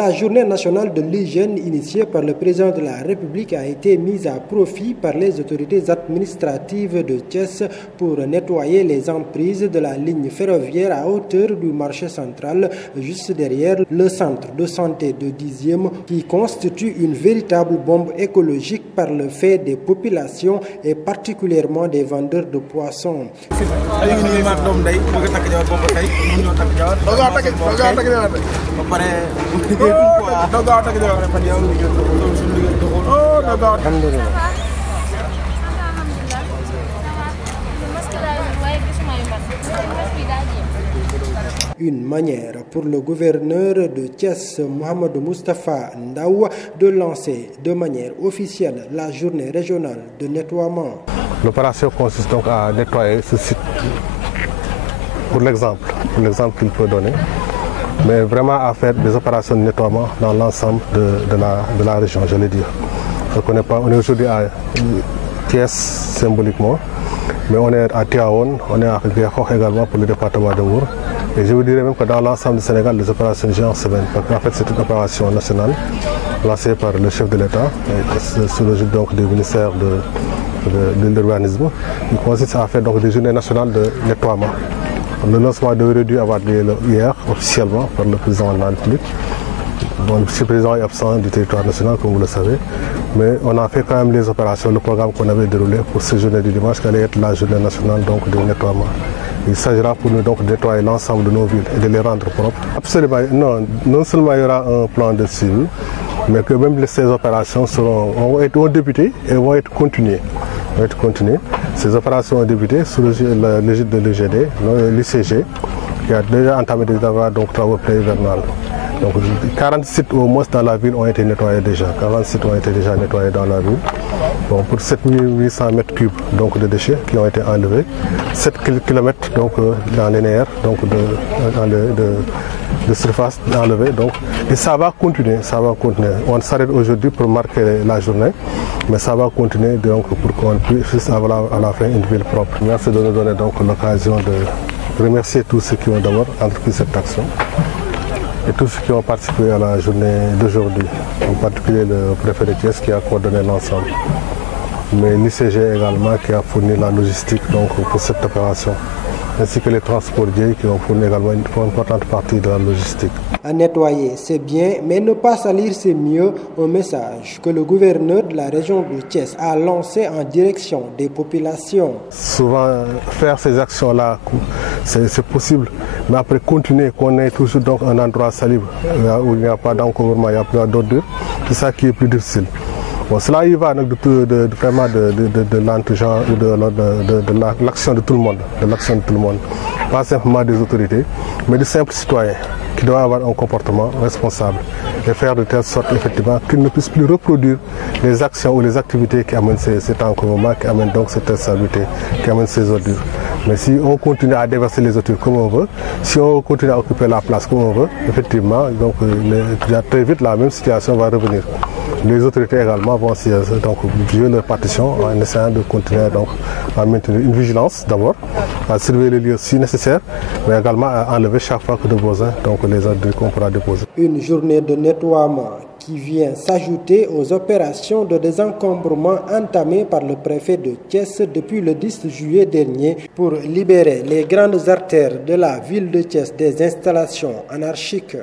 La journée nationale de l'hygiène initiée par le président de la République a été mise à profit par les autorités administratives de Thiès pour nettoyer les emprises de la ligne ferroviaire à hauteur du marché central, juste derrière le centre de santé de 10e, qui constitue une véritable bombe écologique par le fait des populations et particulièrement des vendeurs de poissons. Une manière pour le gouverneur de Thiès, Mohamed Moustapha Ndaw, de lancer de manière officielle la journée régionale de nettoiement. L'opération consiste donc à nettoyer ce site, pour l'exemple qu'il peut donner, mais vraiment à faire des opérations de nettoiement dans l'ensemble de la région, je l'ai dit. On est aujourd'hui à Thiès symboliquement, mais on est à Tivaouane, on est à Guékhokh également pour le département de Mbour. Et je vous dirais même que dans l'ensemble du Sénégal, les opérations géantes se mènent. Parce qu'en fait, c'est une opération nationale lancée par le chef de l'État, sous le donc du ministère de l'urbanisme. Il consiste à faire donc des journées nationales de nettoiement. Le lancement devrait dû avoir lieu hier, officiellement, par le président de la République. Bon, le président est absent du territoire national, comme vous le savez. Mais on a fait quand même les opérations, le programme qu'on avait déroulé pour ces journées du dimanche, qui allait être la journée nationale donc, de nettoiement. Il s'agira pour nous donc de nettoyer l'ensemble de nos villes et de les rendre propres. Absolument, non seulement il y aura un plan de suivi, mais que même ces opérations vont être débutées et vont être continuées. Ces opérations ont débuté sous l'égide de l'UGD, l'ICG, qui a déjà entamé des travaux pré-hivernales. Donc 40 sites au moins dans la ville ont été nettoyés déjà. 40 sites ont été déjà nettoyés dans la ville. Bon, pour 7800 mètres cubes donc, de déchets qui ont été enlevés. 7 km donc, dans les nerfs de surface enlevée. Donc, et ça va continuer. On s'arrête aujourd'hui pour marquer la journée, mais ça va continuer donc, pour qu'on puisse avoir à la fin une ville propre. Merci de nous donner donc l'occasion de remercier tous ceux qui ont d'abord entrepris cette action. Et tous ceux qui ont participé à la journée d'aujourd'hui, en particulier le préfet de Thiès qui a coordonné l'ensemble, mais l'ICG également qui a fourni la logistique donc, pour cette opération, ainsi que les transportiers qui ont fourni également une importante partie de la logistique. À nettoyer, c'est bien, mais ne pas salir, c'est mieux. Un message que le gouverneur de la région de Thiès a lancé en direction des populations. Souvent, faire ces actions-là, c'est possible, mais après continuer, qu'on ait toujours donc un endroit salibre où il n'y a pas d'encombrement, il n'y a pas d'ordure, c'est ça qui est plus difficile. Bon, cela y va vraiment de l'entourage ou de l'action de tout le monde, pas simplement des autorités, mais des simples citoyens qui doivent avoir un comportement responsable et faire de telle sorte effectivement qu'ils ne puissent plus reproduire les actions ou les activités qui amènent cet encombrement, qui amènent donc cette instabilité, qui amènent ces ordures. Mais si on continue à déverser les ordures comme on veut, si on continue à occuper la place comme on veut, effectivement, donc, très vite la même situation va revenir. Les autorités également vont donc, jouer leur partition en essayant de continuer donc, à maintenir une vigilance d'abord, à surveiller les lieux si nécessaire, mais également à enlever chaque fois que de besoin donc, les ordures qu'on pourra déposer. Une journée de nettoiement qui vient s'ajouter aux opérations de désencombrement entamées par le préfet de Thiès depuis le 10 juillet dernier pour libérer les grandes artères de la ville de Thiès des installations anarchiques.